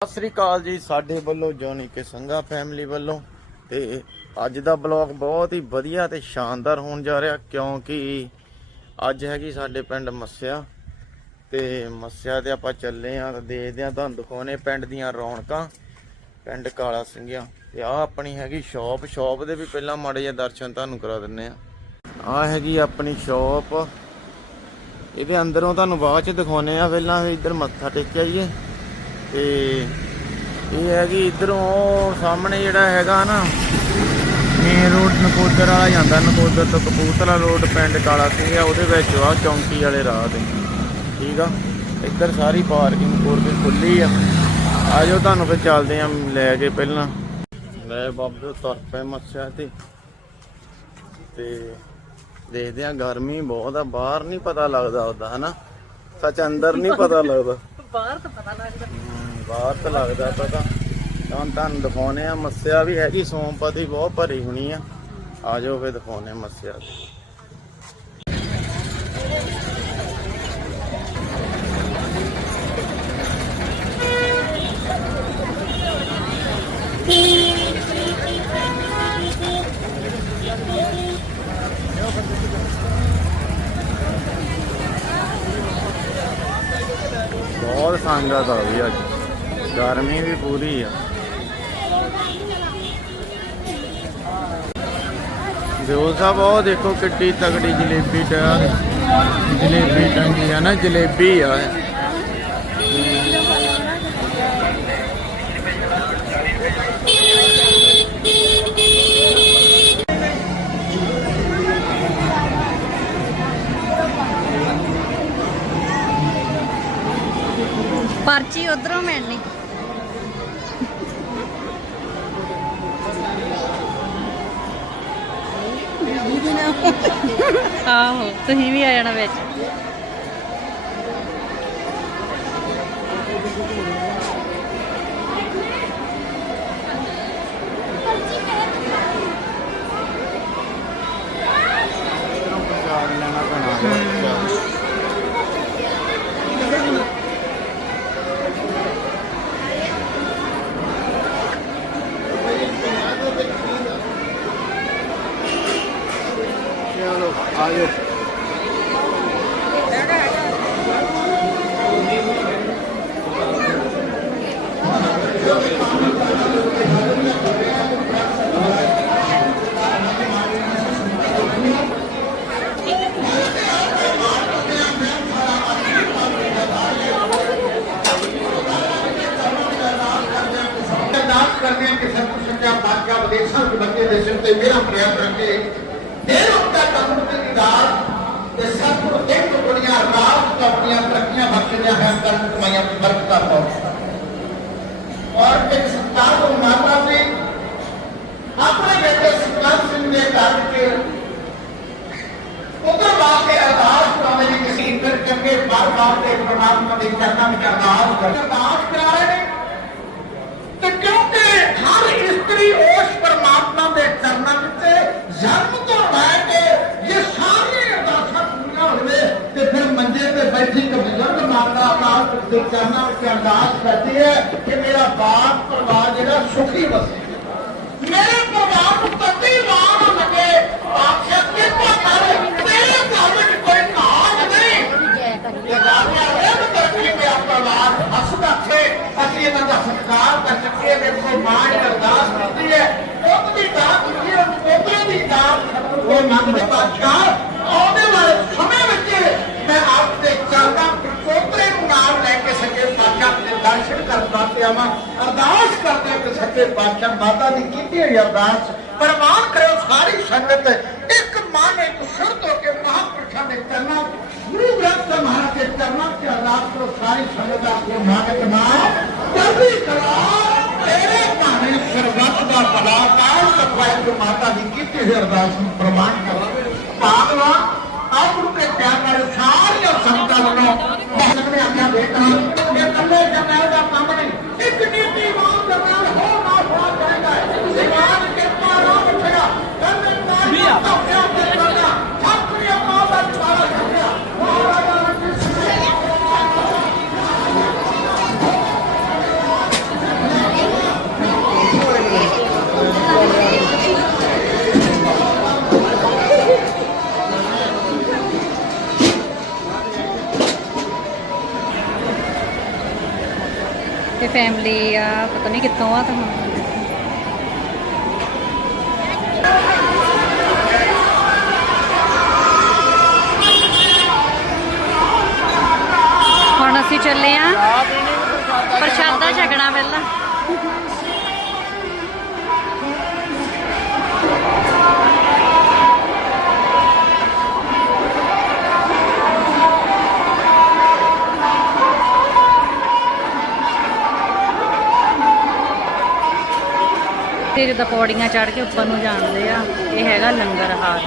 ਸਤਿ ਸ੍ਰੀ ਅਕਾਲ ਜੀ, ਸਾਡੇ ਵੱਲੋਂ ਜੋਨੀ ਕੇ ਸੰਗਾ ਫੈਮਿਲੀ ਵੱਲੋਂ ਤੇ ਅੱਜ ਦਾ ਬਲੌਗ ਬਹੁਤ ਹੀ ਵਧੀਆ ਤੇ ਸ਼ਾਨਦਾਰ ਹੋਣ ਜਾ ਰਿਹਾ ਕਿਉਂਕਿ ਅੱਜ ਹੈਗੀ ਸਾਡੇ ਪਿੰਡ ਮੱਸਿਆ ਤੇ ਮੱਸਿਆ ਤੇ ਆਪਾਂ ਚੱਲੇ ਆਂ ਤੇ ਦੇਖਦੇ ਆਂ ਤੁਹਾਨੂੰ ਦਿਖਾਉਣੇ ਪਿੰਡ ਦੀਆਂ ਰੌਣਕਾਂ, ਪਿੰਡ ਕਾਲਾ ਸਿੰਘਿਆ ਤੇ ਆ ਆਪਣੀ ਹੈਗੀ ਸ਼ਾਪ ਸ਼ਾਪ ਦੇ ਵੀ ਪਹਿਲਾਂ ਮਾੜੇ ਜਿਹੇ ਦਰਸ਼ਨ ਤੁਹਾਨੂੰ ਕਰਾ ਦਿੰਨੇ ਆ ਆ ਹੈਗੀ ਆਪਣੀ ਸ਼ਾਪ ਇਹਦੇ ਅੰਦਰੋਂ ਤੁਹਾਨੂੰ ਬਾਅਦ ਚ ਦਿਖਾਉਨੇ ਆ ਪਹਿਲਾਂ ਇੱਧਰ ਮੱਥਾ ਟੇਕਿਆ ਜੀ ਤੇ ਇਹ ਹੈਗੀ ਇਧਰੋਂ ਸਾਹਮਣੇ ਜਿਹੜਾ ਹੈਗਾ ਨਾ ਮੇਨ ਰੋਡ ਨਕੋਦਰ ਵਾਲਾ ਜਾਂਦਾ, ਨਕੋਦਰ ਤੋਂ ਕਪੂਰਥਲਾ ਰੋਡ ਪਿੰਡ ਕਾਲਾ ਸਿੰਘ ਆ, ਉਹਦੇ ਵਿੱਚ ਆ ਚੌਂਕੀ ਵਾਲੇ ਰਾਹ ਤੇ। ਠੀਕ ਆ? ਇੱਧਰ ਸਾਰੀ ਪਾਰਕਿੰਗ ਪੂਰਕਿੰਗ ਖੁੱਲੀ ਆ। ਆਜੋ ਤੁਹਾਨੂੰ ਫਿਰ ਚੱਲਦੇ ਆ ਲੈ ਕੇ ਪਹਿਲਾਂ। ਲੈ ਬਾਬੇ, ਤੁਰ ਪਏ ਮੱਸਿਆ ਤੇ। ਤੇ ਦੇਖਦੇ ਆ, ਗਰਮੀ ਬਹੁਤ ਆ, ਬਾਹਰ ਨਹੀਂ ਪਤਾ ਲੱਗਦਾ ਉਹਦਾ, ਹਨਾ? ਸੱਚ ਅੰਦਰ ਨਹੀਂ ਪਤਾ ਲੱਗਦਾ। ਬਾਹਰ ਤਾਂ ਪਤਾ ਲੱਗਦਾ। ਬਾਹਰ ਤਾਂ ਲੱਗਦਾ ਪਤਾ ਤਾਂ। ਤੁਹਾਨੂੰ ਦਿਖਾਉਨੇ ਆ ਮੱਸਿਆ ਵੀ ਹੈਗੀ ਸੋਮਪਤੀ ਬਹੁਤ ਭਰੀ ਹੋਣੀ ਆ। ਆ ਜਾਓ ਫੇ ਦਿਖਾਉਨੇ ਆ ਮੱਸਿਆ ਬਹੁਤ ਸੰਗਤ ਆ ਗਈ ਅੱਜ। ਗਰਮੀ ਵੀ ਪੂਰੀ ਆ। ਦਿਓ ਸਾਹਿਬ ਉਹ ਦੇਖੋ ਕਿੱਡੀ ਤਗੜੀ ਜਲੇਬੀ ਟਾਰ ਜਲੇਬੀ ਟੰਗੀ ਆ ਨਾ, ਜਲੇਬੀ ਆ ਤੁਸੀਂ ਵੀ ਆ ਜਾਣਾ ਵਿੱਚ ਪ੍ਰਸ਼ਾਦ ਲੈਣਾ ਪੈਣਾ ਚਲੋ ਆਜੋ ਅਰਦਾਸ ਕਰਦੇ ਹਾਂ ਕਿ ਸਤਿਗੁਰ ਸੱਚਾ ਪਾਤਸ਼ਾਹ ਵਿਦੇਸ਼ਾਂ ਦੇ ਬੱਚੇ ਦੇ ਸਿਰ ਤੇ ਮੇਰਾ ਪ੍ਰਯਾਸ ਰੱਖੇ ਦੇਰ ਉਪਤਾ ਕੰਮ ਤੇ ਦੀਦਾਰ ਤੇ ਸਤਿਗੁਰ ਇੱਕ ਦੁਨੀਆ ਰਾਤ ਤੋਂ ਆਪਣੀਆਂ ਤਰੱਕੀਆਂ ਬਖਸ਼ੀਆਂ ਹੈ ਕਰਨ ਕਮਾਈਆਂ ਦੀ ਬਰਕਤਾਂ ਪਾਓ ਔਰ ਇੱਕ ਸਤਕਾਰ ਤੋਂ ਮਾਤਾ ਸੀ ਆਪਣੇ ਬੇਟੇ ਸੁਖਨਾਮ ਸਿੰਘ ਦੇ ਘਰ ਵਿੱਚ ਉਧਰ ਵਾਸਤੇ ਅਰਦਾਸ ਕਰਾਉਣੇ ਦੀ ਕਿਸੇ ਬਾਰ ਬਾਰ ਤੇ ਪ੍ਰਮਾਤਮਾ ਦੇ ਚਰਨਾਂ ਵਿੱਚ ਅਰਦਾਸ ਕਰ ਅਰਦਾਸ ਕਰਾ ਰਹੇ ਨੇ। ਤੇ ਕਿਉਂਕਿ ਹਰ ਇਸਤਰੀ ਉਸ ਪਰਮਾਤਮਾ ਦੇ ਚਰਨਾਂ ਵਿੱਚ ਜਨਮ ਤੋਂ ਲੈ ਕੇ ਇਹ ਸਾਰੀਆਂ ਅਰਦਾਸਾਂ ਪੂਰੀਆਂ ਹੋਵੇ ਤੇ ਫਿਰ ਮੰਜੇ ਤੇ ਬੈਠੀ ਇੱਕ ਮਾਤਾ ਅਕਾਲ ਦੇ ਚਰਨਾਂ ਵਿੱਚ ਅਰਦਾਸ ਕਰਦੀ ਹੈ ਕਿ ਮੇਰਾ ਬਾਪ ਪਰਿਵਾਰ ਜਿਹੜਾ ਸੁਖੀ ਵਸੇ ਮੇਰੇ ਪਰਿਵਾਰ ਨੂੰ ਪਤੀ ਮਾਨ ਲੱਗੇ। ਆਖਿਆ ਕਿਰਪਾ ਕਰ ਤੇਰੇ ਘਰ ਵਿੱਚ ਕੋਈ ਕਾਜ ਨਹੀਂ ਲਗਾਇਆ ਇਹ ਤਰੱਕੀ ਦੇ ਪਰਿਵਾਰ ਹੱਸਦਾ ਥੇ ਅਸੀਂ ਇਹਨਾਂ ਦਾ ਸਤਿਕਾਰ ਕਰ ਸਕੇ ਵੇਖੋ ਮਾਂ ਅਰਦਾਸ ਕਰਦੀ ਹੈ। ਪੁੱਤ ਦੀ ਦਾਤ ਹੁੰਦੀ ਹੈ, ਪੋਤਰੇ ਦੀ ਦਾਤ। ਉਹ ਮੰਗਦੇ ਬਾਦਸ਼ਾਹ ਆਉਣੇ ਵਾਲੇ ਸਮੇਂ ਵਿੱਚ ਮੈਂ ਆਪ ਦੇ ਚਰਨਾਂ ਪੋਤਰੇ ਨੂੰ ਨਾਲ ਲੈ ਕੇ ਸਕੇ ਬਾਦਸ਼ਾਹ ਦੇ ਦਰਸ਼ਨ ਕਰਦਾ ਵਾਸਤੇ ਆਵਾਂ। ਅਰਦਾਸ ਕਰਦੇ ਕਿ ਸੱਚੇ ਬਾਦਸ਼ਾਹ ਮਾਤਾ ਦੀ ਕੀਤੀ ਹੋਈ ਅਰਦਾਸ ਪ੍ਰਮਾਣ ਕਰੋ ਸਾਰੀ ਸੰਗਤ। ਇੱਕ ਮਾਂ ਨੇ ਸੁਰਤ ਹੋ ਕੇ ਮਹਾਂਪੁਰਖਾਂ ਦੇ ਚਰਨਾਂ ਗੁਰੂ ਗ੍ਰੰਥ ਮਹਾਰਾਜ ਦੇ ਚਰਨਾਂ 'ਚ ਅਰਦਾਸ ਕਰੋ, ਸਾਰੀ ਸੰਗਤ ਦਾ ਨਾਨਕ ਨਾਮ ਚੜ੍ਹਦੀ ਕਲਾ ਤੇਰੇ ਭਾਣੇ ਸਰਬੱਤ ਦਾ ਭਲਾ ਕਾਲ ਤਕਵਾਇ ਜੋ ਮਾਤਾ ਦੀ ਕੀਤੀ ਹੋਈ ਅਰਦਾਸ ਨੂੰ ਪ੍ਰਮਾਣ ਕਰੋ। ਭਾਗਵਾ ਆਪ ਫੈਮਿਲੀ ਆ ਪਤਾ ਨਹੀਂ ਕਿੱਥੋਂ ਆ ਤਾਂ ਹੁਣ। ਹੁਣ ਅਸੀਂ ਚੱਲੇ ਆ ਪ੍ਰਸ਼ਾਦਾ ਛਕਣਾ ਪਹਿਲਾਂ। ਤੇ ਜਿੱਦਾਂ ਪੌੜੀਆਂ ਚੜ੍ਹ ਕੇ ਉੱਪਰ ਨੂੰ ਜਾਂਦੇ ਆ ਇਹ ਹੈਗਾ ਲੰਗਰ ਹਾਲ।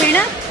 ਪਾਣੀ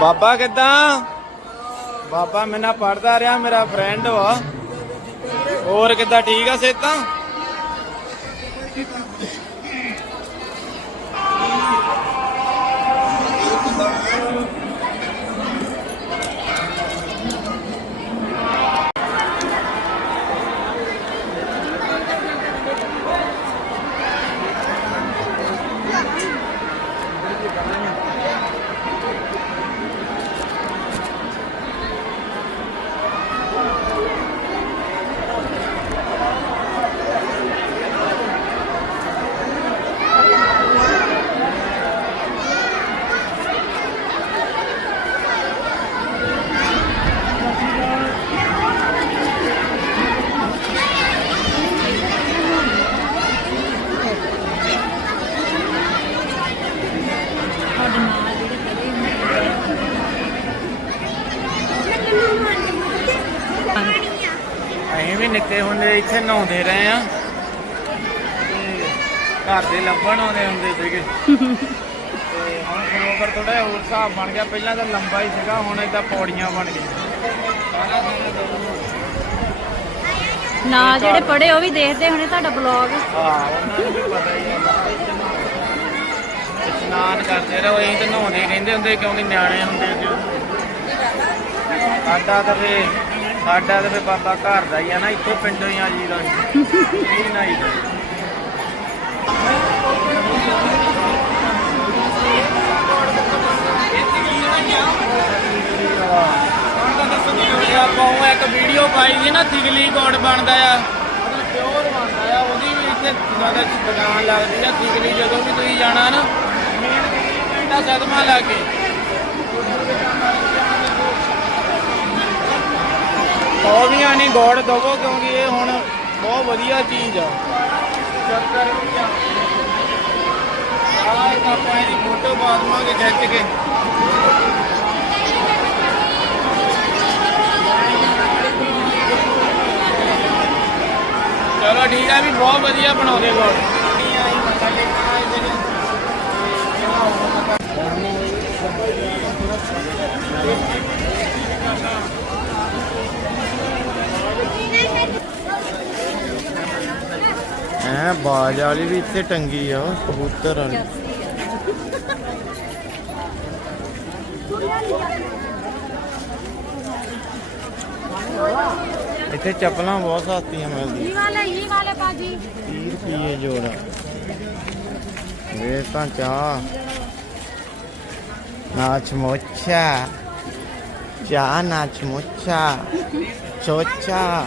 ਬਾਬਾ ਕਿਦਾਂ? ਬਾਬਾ ਮੇਰੇ ਪੜਦਾ ਰਿਹਾ ਮੇਰਾ ਫਰੈਂਡ ਵਾ। ਹੋਰ ਕਿੱਦਾਂ ਠੀਕ ਆ ਸੇਤਾਂ ਅਸੀਂ ਵੀ ਨਿੱਕੇ ਹੁੰਦੇ ਇੱਥੇ ਨਹਾਉਂਦੇ ਰਹੇ ਆ। ਘਰ ਦੇ ਲੱਭਣ ਆਉਂਦੇ ਹੁੰਦੇ ਸੀਗੇ। ਤੇ ਹੁਣ ਸਰੋਵਰ ਥੋੜਾ ਹੋਰ ਹਿਸਾਬ ਬਣ ਗਿਆ। ਪਹਿਲਾਂ ਤਾਂ ਲੰਬਾ ਹੀ ਸੀਗਾ ਹੁਣ ਏਦਾਂ ਪੌੜੀਆਂ ਬਣ ਗਈਆਂ। ਨਾਲ ਜਿਹੜੇ ਪੜੇ ਉਹ ਵੀ ਦੇਖਦੇ ਹੋਣੇ ਤੁਹਾਡਾ ਬਲੌਗ ਹਾਂ ਉਹਨਾਂ ਨੂੰ ਵੀ ਪਤਾ ਹੀ ਹੈ। ਇਸ਼ਨਾਨ ਕਰਦੇ ਰਹੋ ਅਸੀਂ ਤਾਂ ਨਹਾਉਂਦੇ ਰਹਿੰਦੇ ਹੁੰਦੇ ਕਿਉਂਕਿ ਨਿਆਣੇ ਹੁੰਦੇ ਸੀ। ਸਾਡਾ ਤਾਂ ਫੇ ਸਾਡਾ ਤਾਂ ਫੇ ਬਾਬਾ ਘਰ ਦਾ ਹੀ ਆ ਨਾ, ਇੱਥੇ ਪਿੰਡੋਂ ਹੀ ਆ ਜੀ ਦਾ। ਇਹ ਨਹੀਂ ਆਪਾਂ ਉਹ ਇੱਕ ਵੀਡੀਓ ਪਾਈ ਸੀ ਨਾ ਤਿਗਲੀ ਗੋੜ ਬਣਦਾ ਆ। ਮਤਲਬ ਪਿਓਰ ਬਣਦਾ ਆ, ਉਹਦੀ ਵੀ ਇੱਥੇ ਜ਼ਿਆਦਾ ਦੁਕਾਨ ਲੱਗਦੀ ਆ ਤਿਗਲੀ ਜਦੋਂ ਵੀ ਤੁਸੀਂ ਜਾਣਾ ਨਾ, ਮੇਨ ਪਿੰਡਾ ਸਦਮਾ ਲਾ ਉਹ ਵੀ ਆਣੀ ਗੋੜ ਦਵੋ ਕਿਉਂਕਿ ਇਹ ਹੁਣ ਬਹੁਤ ਵਧੀਆ ਚੀਜ਼ ਆ। ਚੱਕਰ ਵੀ ਆ। ਆਹ ਇੱਕ ਆਪਾਂ ਇਹਦੀ ਫੋਟੋ ਪਾ ਖਿੱਚ ਕੇ। ਚਲੋ ਠੀਕ ਆ ਵੀ ਬਹੁਤ ਵਧੀਆ ਬਣਾਉਂਦੇ ਲੋਕ ਐ ਬਾਜ ਵਾਲੀ ਵੀ ਇੱਥੇ ਟੰਗੀ ਆ ਕਬੂਤਰ ਵਾਲੀ। ਇੱਥੇ ਚੱਪਲਾਂ ਬਹੁਤ ਸਸਤੀਆਂ ਮਿਲਦੀਆਂ। ਇਹ ਵਾਲੇ ਇਹ ਵਾਲੇ ਬਾਜੀ। 30 ਰੁਪਏ ਜੋੜਾ। ਵੇ ਤਾਂ ਚਾ ਨਾਚ ਮੋਚਾ ਚਾ ਨਾਚ ਮੋਚਾ ਚੋਚਾ।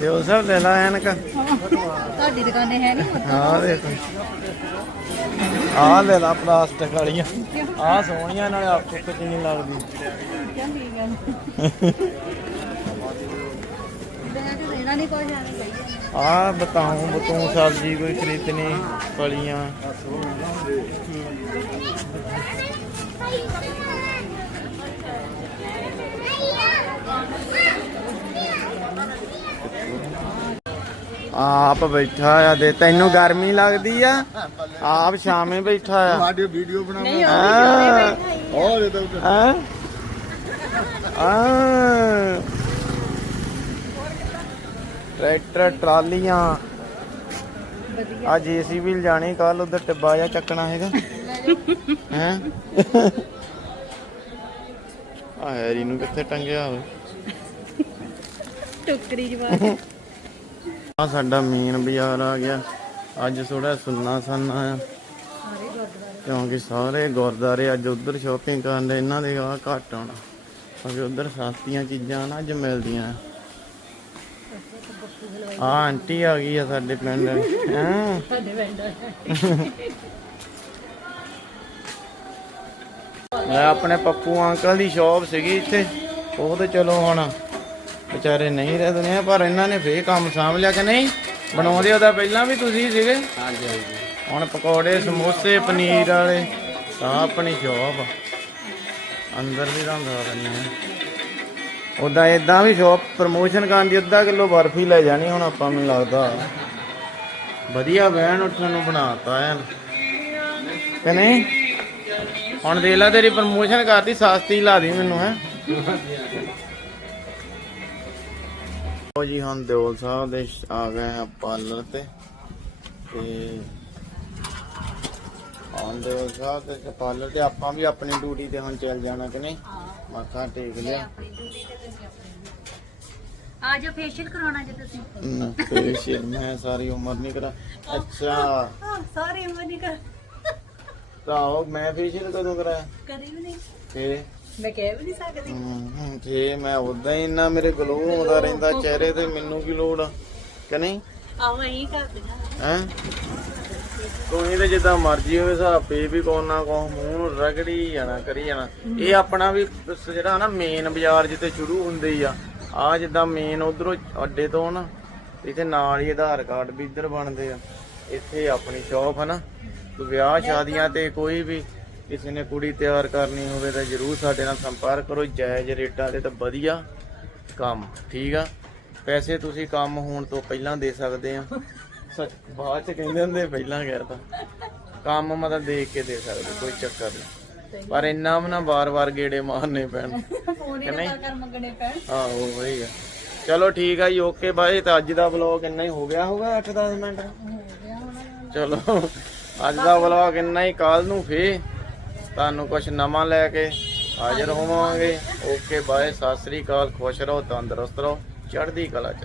ਦਿਓ ਸਭ ਲੈ ਲਾ ਐਨਕ। ਤੁਹਾਡੀ ਦੁਕਾਨੇ ਹੈ ਨਹੀਂ ਹਾਂ ਦੇਖੋ। ਆਹ ਲੈ ਲਾ ਪਲਾਸਟਿਕ ਵਾਲੀਆਂ। ਆਹ ਸੋਹਣੀਆਂ ਨਾਲੇ ਆਪ ਚੁੱਕ ਚ ਨਹੀਂ ਲੱਗਦੀ ਆਹ ਬਤਾਉ ਬਤੂ ਸਬਜ਼ੀ ਕੋਈ ਖਰੀਦਣੀ ਫਲੀਆਂ। ਆਪ ਬੈਠਾ ਆ ਦੇ ਤੈਨੂੰ ਗਰਮੀ ਲੱਗਦੀ ਆ ਆਪ ਸ਼ਾਮੇ ਬੈਠਾ ਆ। ਤੁਹਾਡੀ ਵੀਡੀਓ ਬਣਾਉਣਾ ਹੋਰ ਇਹ ਆ ਟਰੈਕਟਰ ਟਰਾਲੀਆਂ। ਆ ਜੀਸੀਬੀ ਜਾਣੀ ਕੱਲ ਉਧਰ ਟਿੱਬਾ ਜਾ ਚੱਕਣਾ ਹੈਗਾ। ਹੈ? ਆ ਹੈਰੀ ਨੂੰ ਕਿੱਥੇ ਟੰਗਿਆ ਹੋਵੇ? ਟੋਕਰੀ ਆ ਸਾਡਾ ਮੇਨ ਬਾਜ਼ਾਰ ਆ ਗਿਆ। ਅੱਜ ਥੋੜਾ ਸੁੰਨਾ ਸਾਨਾ ਆ। ਕਿਉਂਕਿ ਸਾਰੇ ਗੁਰਦਾਰੇ ਅੱਜ ਉਧਰ ਸ਼ਾਪਿੰਗ ਕਰਨ ਦੇ ਇਹਨਾਂ ਦੇ ਆ ਘੱਟ ਆਉਣਾ ਕਿਉਂਕਿ ਉਧਰ ਸਸਤੀਆਂ ਚੀਜ਼ਾਂ ਨਾ ਅੱਜ ਮਿਲਦੀਆਂ। ਆ ਆਂਟੀ ਆ ਗਈ ਆ ਸਾਡੇ ਪਿੰਡ। ਹਾਂ? ਮੈਂ ਆਪਣੇ ਪੱਪੂ ਅੰਕਲ ਦੀ ਸ਼ਾਪ ਸੀਗੀ ਇੱਥੇ। ਉਹ ਤੇ ਚਲੋ ਹੁਣ ਵਿਚਾਰੇ ਨਹੀਂ ਰਹੇ ਦੁਨੀਆ ਪਰ ਇਹਨਾਂ ਨੇ ਫੇਰ ਕੰਮ ਸਾਂਭ ਲਿਆ ਕਿ ਨਹੀਂ? ਬਣਾਉਂਦੇ ਉਹਦਾ ਪਹਿਲਾਂ ਵੀ ਤੁਸੀਂ ਸੀਗੇ? ਹਾਂਜੀ ਹਾਂਜੀ। ਹੁਣ ਪਕੌੜੇ ਸਮੋਸੇ ਪਨੀਰ ਵਾਲੇ ਤਾਂ ਆਪਣੀ ਸ਼ੌਪ ਅੰਦਰ ਵੀ ਦਿੰਦੇ ਆ ਉਦਾਂ ਇਦਾਂ ਵੀ ਸ਼ੌਪ ਪ੍ਰਮੋਸ਼ਨ ਕਰਨ ਦੀ ਅੱਧਾ ਕਿਲੋ ਬਰਫੀ ਲੈ ਜਾਣੀ ਹੁਣ ਆਪਾਂ ਨੂੰ ਲੱਗਦਾ। ਵਧੀਆ ਬਹਿਣ ਉੱਠਣ ਨੂੰ ਬਣਾਤਾ ਐ ਕਿ ਨਹੀਂ? ਹੁਣ ਦੇਖ ਲੈ ਤੇਰੀ ਪ੍ਰਮੋਸ਼ਨ ਕਰਦੀ ਸਸਤੀ ਲਾ ਦੀ ਮੈਨੂੰ ਹੈ। ਉਹ ਜੀ ਹੁਣ ਦਿਓਲ ਸਾਹਿਬ ਦੇ ਆ ਗਏ ਆ ਪਾਰਲਰ ਤੇ। ਤੇ ਆਨ ਦਿਓਲ ਸਾਹਿਬ ਦੇ ਪਾਰਲਰ ਤੇ ਆਪਾਂ ਵੀ ਆਪਣੀ ਡਿਊਟੀ ਤੇ ਹੁਣ ਚੱਲ ਜਾਣਾ ਕਿ ਨਹੀਂ? ਮੱਥਾ ਟੇਕ ਲਿਆ। ਆ ਜਾ ਫੇਸ਼ੀਅਲ ਕਰਾਉਣਾ ਜੇ ਤੁਸੀਂ। ਫੇਸ਼ੀਅਲ ਮੈਂ ਸਾਰੀ ਉਮਰ ਨਹੀਂ ਕਰਾ ਅੱਛਾ। ਸਾਰੀ ਉਮਰ ਨਹੀਂ ਕਰ ਤਾਂ ਮੈਂ ਫੇਸ਼ੀਅਲ ਕਦੋਂ ਕਰਾਇਆ? ਕਰੀ ਵੀ ਨਹੀਂ। ਫੇਰ? ਮੈਂ ਕਹਿ ਵੀ ਨਹੀਂ ਸਕਦੀ। ਹੂੰ ਫੇ ਮੈਂ ਉਦਾਂ ਹੀ ਇੰਨਾ ਮੇਰੇ ਗਲੋ ਆਉਂਦਾ ਰਹਿੰਦਾ ਚਿਹਰੇ ਤੇ ਮੈਨੂੰ ਕੀ ਲੋੜ ਆ? ਕਿ ਨਹੀਂ? ਆਹ ਵਹੀਂ ਕਰ ਦੇਣਾ ਹੈ। ਕੋਈ ਤੇ ਜਿੱਦਾਂ ਮਰਜ਼ੀ ਹੋਵੇ ਹਿਸਾਬੇ ਵੀ ਕੋਨ ਨਾ ਕੋ ਮੂੰਹ ਨੂੰ ਰਗੜੀ ਜਾਣਾ ਕਰੀ ਜਾਣਾ। ਇਹ ਆਪਣਾ ਵੀ ਸ- ਜਿਹੜਾ ਨਾ ਮੇਨ ਬਾਜ਼ਾਰ ਜਿੱਥੇ ਸ਼ੁਰੂ ਹੁੰਦੇ ਹੀ ਆ ਆ ਜਿੱਦਾਂ ਮੇਨ ਉਧਰੋਂ ਅੱਡੇ ਤੋਂ ਨਾ ਇੱਥੇ ਨਾਲ ਹੀ ਆਧਾਰ ਕਾਰਡ ਵੀ ਇੱਧਰ ਬਣਦੇ ਆ। ਇੱਥੇ ਆਪਣੀ ਸ਼ਾਪ ਹੈ ਨਾ ਵਿਆਹ ਸ਼ਾਦੀਆਂ ਤੇ ਕੋਈ ਵੀ ਕਿਸੇ ਨੇ ਕੁੜੀ ਤਿਆਰ ਕਰਨੀ ਹੋਵੇ ਤਾਂ ਜਰੂਰ ਸਾਡੇ ਨਾਲ ਸੰਪਰਕ ਕਰੋ ਜਾਇਜ਼ ਰੇਟਾਂ ਤੇ ਤਾਂ ਵਧੀਆ ਕੰਮ ਠੀਕ ਆ? ਪੈਸੇ ਤੁਸੀਂ ਕੰਮ ਹੋਣ ਤੋਂ ਪਹਿਲਾਂ ਦੇ ਸਕਦੇ ਆ। ਸੱਚ ਬਾਅਦ ਚ ਕਹਿੰਦੇ ਹੁੰਦੇ ਪਹਿਲਾਂ ਕਹਿ ਤਾਂ। ਕੰਮ ਮਤਲਬ ਦੇਖ ਕੇ ਦੇ ਸਕਦੇ ਕੋਈ ਚੱਕਰ ਨਹੀਂ। ਪਰ ਇੰਨਾ ਵੀ ਨਾ ਵਾਰ-ਵਾਰ ਗੇੜੇ ਮਾਰਨੇ ਪੈਣ। ਨਾ ਕਰ ਮੰਗਣੇ ਪੈਣ। ਆਹੋ ਵਹੀ ਆ। ਚਲੋ ਠੀਕ ਆ ਜੀ ਓਕੇ ਬਾਏ। ਤਾਂ ਅੱਜ ਦਾ ਵਲੌਗ ਇੰਨਾ ਹੀ ਹੋ ਗਿਆ ਹੋਗਾ 8-10 ਮਿੰਟ? ਚਲੋ ਅੱਜ ਦਾ ਵਲੌਗ ਇੰਨਾ ਹੀ ਕੱਲ ਨੂੰ ਫੇ ਤੁਹਾਨੂੰ ਕੁਝ ਨਵਾਂ ਲੈ ਕੇ ਹਾਜ਼ਰ ਹੋਵਾਂਗੇ। ਓਕੇ, ਬਾਏ, ਸਤਿ ਸ੍ਰੀ ਅਕਾਲ, ਖੁਸ਼ ਰਹੋ, ਤੰਦਰੁਸਤ ਰਹੋ, ਚੜ੍ਹਦੀ ਕਲਾ ਚ